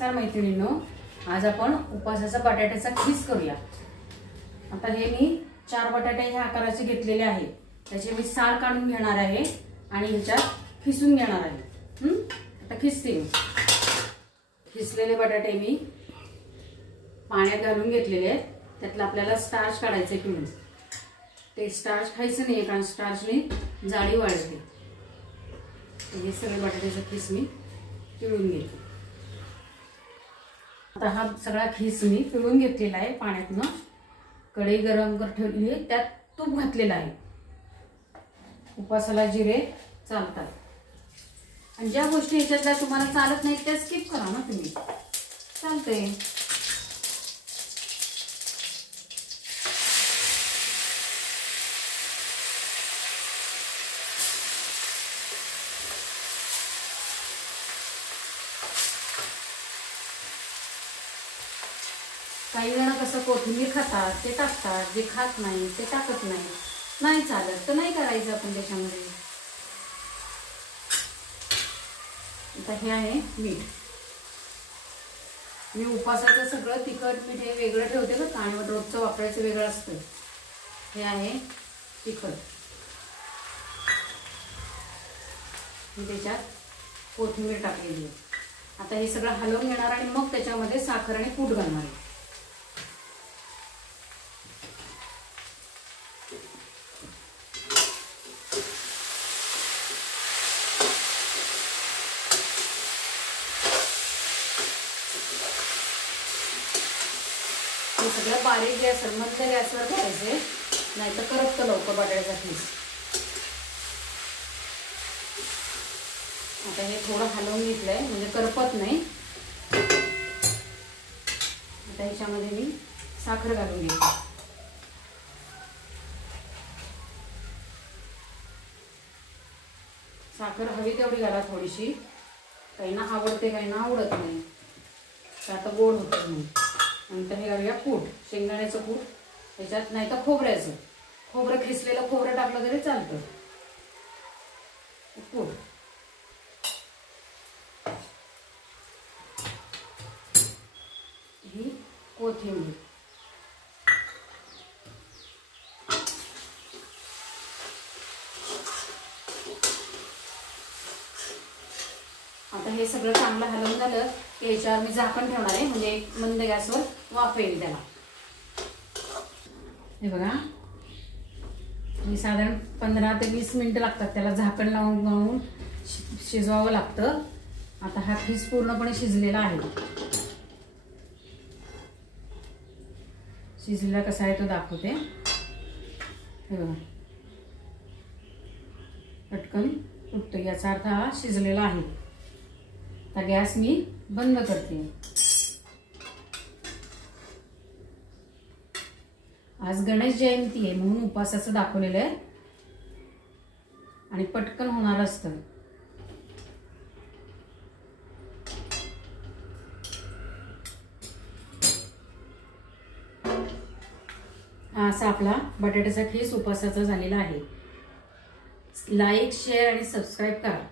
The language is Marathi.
तर मैत्रिणींनो, आज आपण उपासाचा बटाट्याचा खीस करूया। आता हे मी 4 बटाटे ह्या आकाराचे घेतलेले आहेत। त्याचे मी साल काढून घेणार आहे आणि ह्याच्यात खिसून घेणार आहे। आता खिसते। खिसलेले बटाटे मी पाण्यात घालून घेतलेले आहेत। त्यातला आपल्याला स्टार्च काढायचे पिळून। ते स्टार्च खायचं नाही कारण स्टार्चने जाडी वाढते। हे सगळे बटाट्याचा खीस मी पिळून घेते। आता हा सगळा खीस मी पिळून घेतलेला आहे पाण्यातून। कढई गरम कर ठेवली आहे, त्यात तूप घातलेलं आहे। उपासाला जिरे चालतात आणि ज्या गोष्टी ह्याच्यातल्या तुम्हाला चालत नाहीत त्या स्किप करा ना तुम्ही, चालतंय। काही जण कसं कोथिंबीर खातात ते टाकतात, जे खात नाही ते टाकत नाही। नाही चालत तर नाही करायचं आपण त्याच्यामध्ये। आता हे आहे मीठ। मी उपासाचं सगळं तिखट मीठ हे वेगळं ठेवते बरं, आणि रोजचं वापरायचं वेगळं असतं। हे आहे तिखट। मी त्याच्यात कोथिंबीर टाकलेली आहे। आता हे सगळं हलवून घेणार आणि मग त्याच्यामध्ये साखर आणि कूट घालणार आहे। हे सगळं बारीक गॅसवर मध्यम गॅसवर करायचे, नाहीतर करपतं लवकर बटाट्याचा खीस। आता हे थोडं हलवून घेतलंय म्हणजे करपत नाही। आता ह्याच्यामध्ये मी साखर घालून घेते। साखर हवी तेवढी घाला थोडीशी, काहींना आवडते काहींना आवडत नाही, तर आता गोड होत नाही। नंतर हे घालूया कूट, शेंगदाण्याचं कूट त्याच्यात, नाही तर खोबऱ्याचं। खोबरं खिसलेलं खोबरं टाकलं तरी चालतं। कूट ही कोथिंबीर, आता हे सगळं चांगलं हलवून झालं की ह्याच्यावर मी झाकण ठेवणार आहे, म्हणजे एक मंद गॅसवर वाफ येईल त्याला। हे बघा, मी साधारण 15 ते 20 मिनिटं लागतात त्याला झाकण लावून शिजवावं लागतं। आता हा खीस पूर्णपणे शिजलेला आहे। शिजलेला कसा आहे तो दाखवते। हे बघा, पटकन फुटतो, याचा अर्थ हा शिजलेला आहे। आता गॅस मी बंद करते। आज गणेश जयंती आहे म्हणून उपासाचं दाखवलेलं आहे आणि पटकन होणार असतं। हा असा आपला बटाट्याचा खीस उपासाचा झालेला आहे। लाईक, शेअर आणि सबस्क्राईब करा।